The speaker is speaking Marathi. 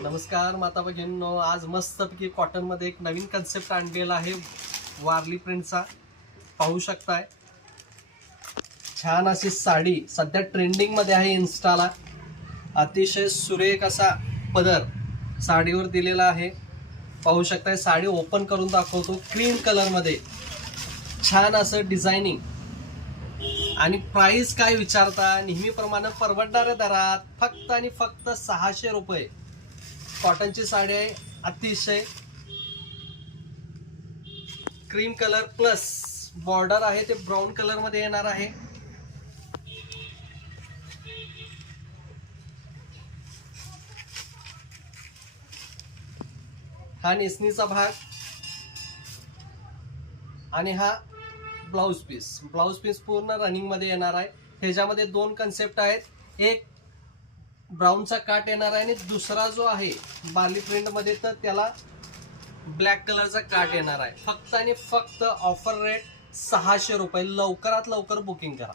नमस्कार माता भगिनींनो, आज मस्तपैकी कॉटन मध्ये एक नवीन कन्सेप्ट आणलेला आहे वारली प्रिंटचा. पाहू शकताय छान अशी साडी सध्या ट्रेंडिंग मध्ये आहे इन्स्टाला. अतिशय सुरेख असा पदर साडीवर दिलेला आहे. पाहू शकताय साडी ओपन करून दाखवतो. क्रीम कलर मध्ये छान असं डिझायनिंग आणि प्राइस काय विचारता, नेहमीप्रमाणे परवडणाऱ्या दरात फक्त आणि फक्त 600 रुपये. कॉटनची साडी आहे. अतिशय क्रीम कलर प्लस बॉर्डर आहे ते ब्राऊन कलर मध्ये येणार आहे. हा नेसनीचा भाग आणि हा ब्लाउज पीस पूर्ण रनिंग मध्ये येणार आहे. ह्याच्यामध्ये दोन कन्सेप्ट आहेत. एक ब्राऊनचा काट येणार आहे आणि दुसरा जो आहे बार्ली प्रिंट मध्ये तर त्याला ब्लॅक कलरचा काट येणार आहे. फक्त आणि फक्त ऑफर रेट 600 रुपये. लवकरात लवकर बुकिंग करा.